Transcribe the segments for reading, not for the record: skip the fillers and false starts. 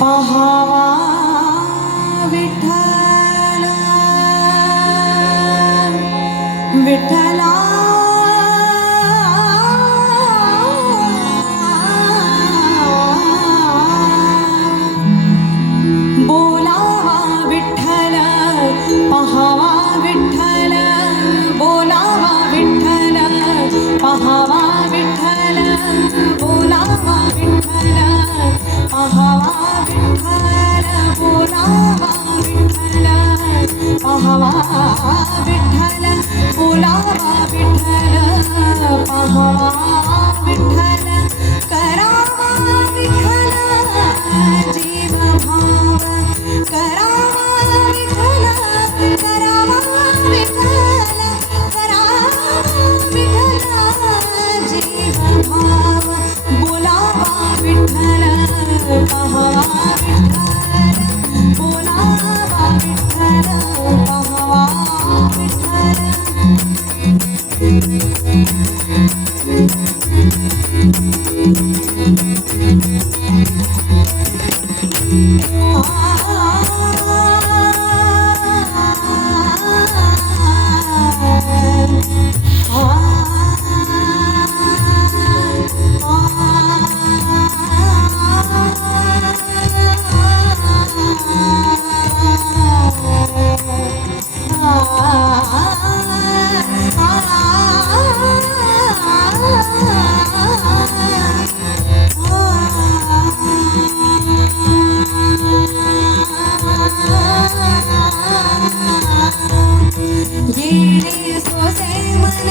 पाहावा विठ्ठल विठ्ठला बोलावा विठ्ठल पाहावा विठ्ठल बोलावा विठ्ठल पाहावा विठ्ठल बोलावा विठ्ठल पाहावा विठ्ठल बोलावा विठ्ठल पाहावा विठ्ठल बोलावा विठ्ठल पाहावा विठ्ठल करावा विठ्ठल जीव भाव करावा विठ्ठल करावा विठ्ठल करावा विठ्ठल जीव भाव बोलावा विठ्ठल पाहावा विठ्ठल बोलावा विठ्ठल पाहावा विठ्ठल येणे सोसे मन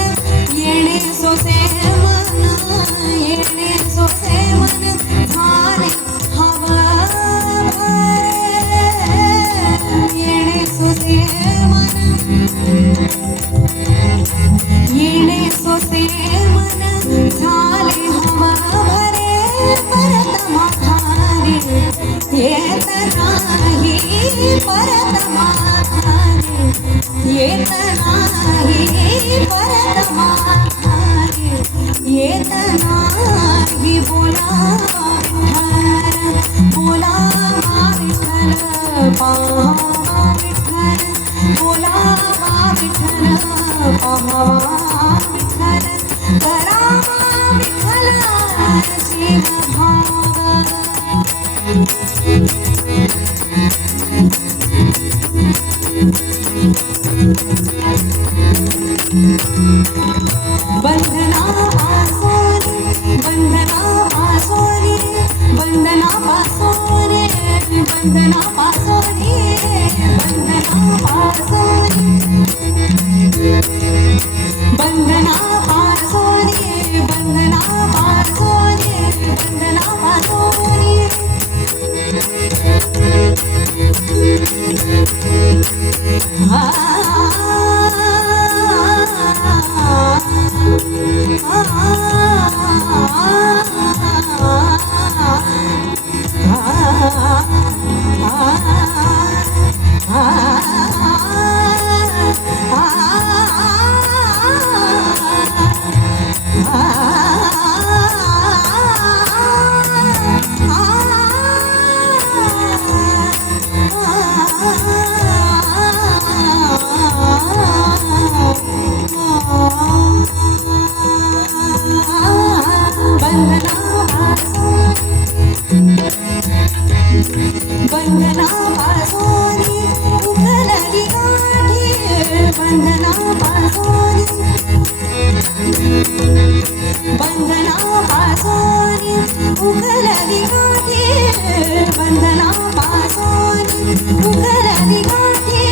येणे सोसे मन येणे सोसे मन झाले हवा येणे सोसे मन येणे सोसे मन झाले हवा भरे परत माघारी येत नाही परत माघारी येत नाही परत माघारी येत नाही बोलावा विठ्ठल बोलावा विठ्ठल पाहावा विठ्ठल बोलावा विठ्ठल पाहावा विठ्ठल करावा विठ्ठल जीव भाव बंधना पासोनी बंधना पासोनी बंधना पासोनी बंधना पासोनी बंधना पासोनी बंधना पासोनी बंधना पासोनी बंधना पासोनी बंधना पासोनी उखलली गाठी बंधना पासोनी बंधना पासोनी उखलली गाठी बंधना पासोनी उखलली गाठी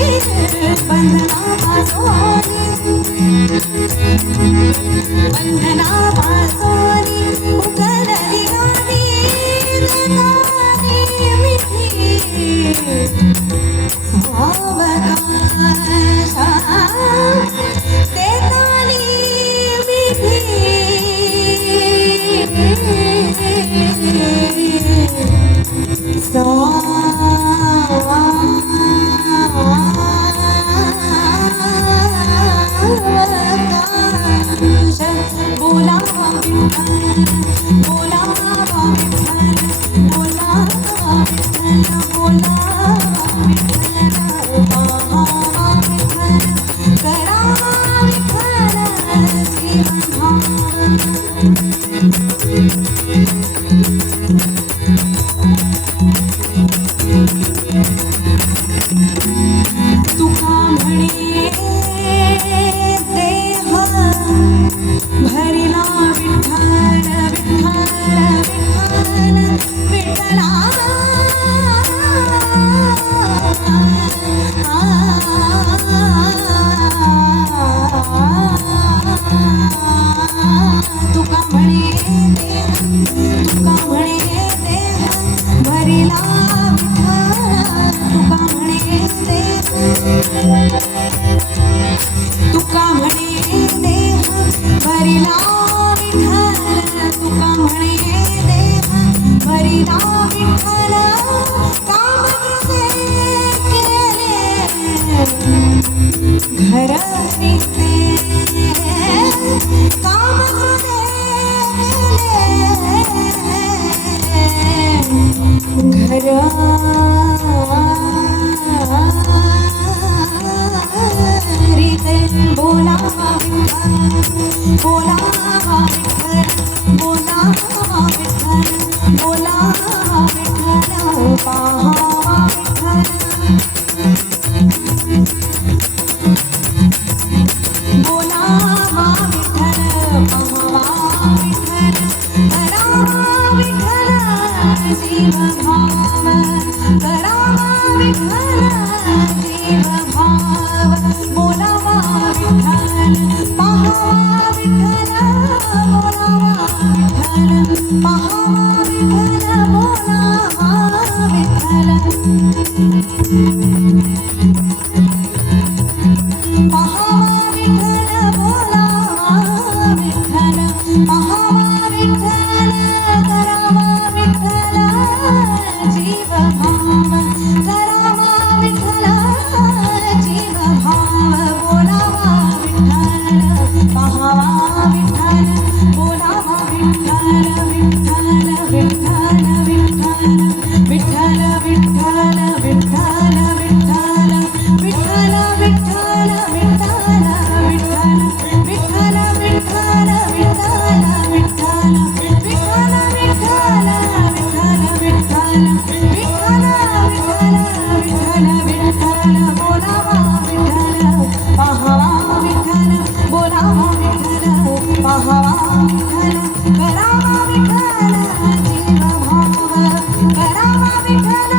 बंधना पासोनी बंधना पासोनी उखलली गाठी बोला विठ्ठल बोलावा विठ्ठल बोलावा विठ्ठल बोलावा विठ्ठल पाहावा विठ्ठल करावा विठ्ठल तुका म्हणे देह भरिला विठ्ठल विठ्ठल विठ्ठल विठ्ठला तुका म्हणे देह तुका म्हणे देह भरिला तुका म्हणे देह तुका म्हणे देह भरिला विठ्ठल तुका म्हणे देह भरिला विठ्ठल काम तुझे केले घर निघते काम तुझे केले घर बोलावा विठ्ठल बोलावा विठ्ठल बोलावा विठ्ठल बोलावा विठ्ठल पाहावा विठ्ठल बोलावा विठ्ठल पाहावा विठ्ठल करावा विठ्ठल जीव भाव करावा विठ्ठल जीव भाव बोलावा विठ्ठल पाहावा विठ्ठल बोलावा विठ्ठल पाहावा विठ्ठल बोलावा विठ्ठल पाहावा विठ्ठल बोलावा विठ्ठल पाहावा विठ्ठल करावा विठ्ठल जीव भाव करावा विठ्ठल जीव भाव बोलावा विठ्ठल पाहावा विठ्ठल बोलावा विठ्ठल विठ्ठल विठ्ठल विठ्ठल विठ्ठल विठ्ठल विठ्ठल विठ्ठल विठ्ठल विठ्ठल विठ्ठल विठ्ठल विठ्ठल विठ्ठल विठ्ठल विठ्ठल विठ्ठल विठ्ठल बोलावा विठ्ठल पाहावा विठ्ठल बोलावा विठ्ठल पाहावा विठ्ठल करावा विठ्ठल जीव भाव करावा विठ्ठल